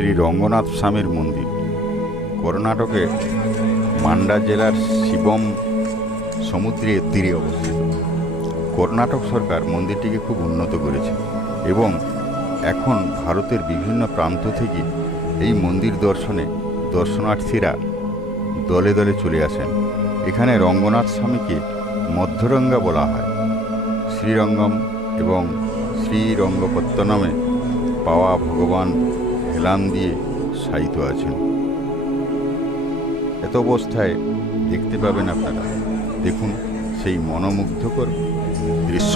শ্রী রঙ্গনাথ স্বামীর মন্দির কর্ণাটকে মান্ডা জেলার শিবম সমুদ্রের তীরে অবস্থিত। কর্ণাটক সরকার মন্দিরটিকে খুব উন্নত করেছে এবং এখন ভারতের বিভিন্ন প্রান্ত থেকে এই মন্দির দর্শনে দর্শনার্থীরা দলে দলে চলে আসেন। এখানে রঙ্গনাথ স্বামীকে মধ্যরঙ্গা বলা হয়। শ্রীরঙ্গম এবং শ্রীরঙ্গপত্তনমে পাওয়া ভগবান হেলান দিয়ে শায়িত আছেন। এত অবস্থায় দেখতে পাবেন আপনারা। দেখুন সেই মনোমুগ্ধকর দৃশ্য।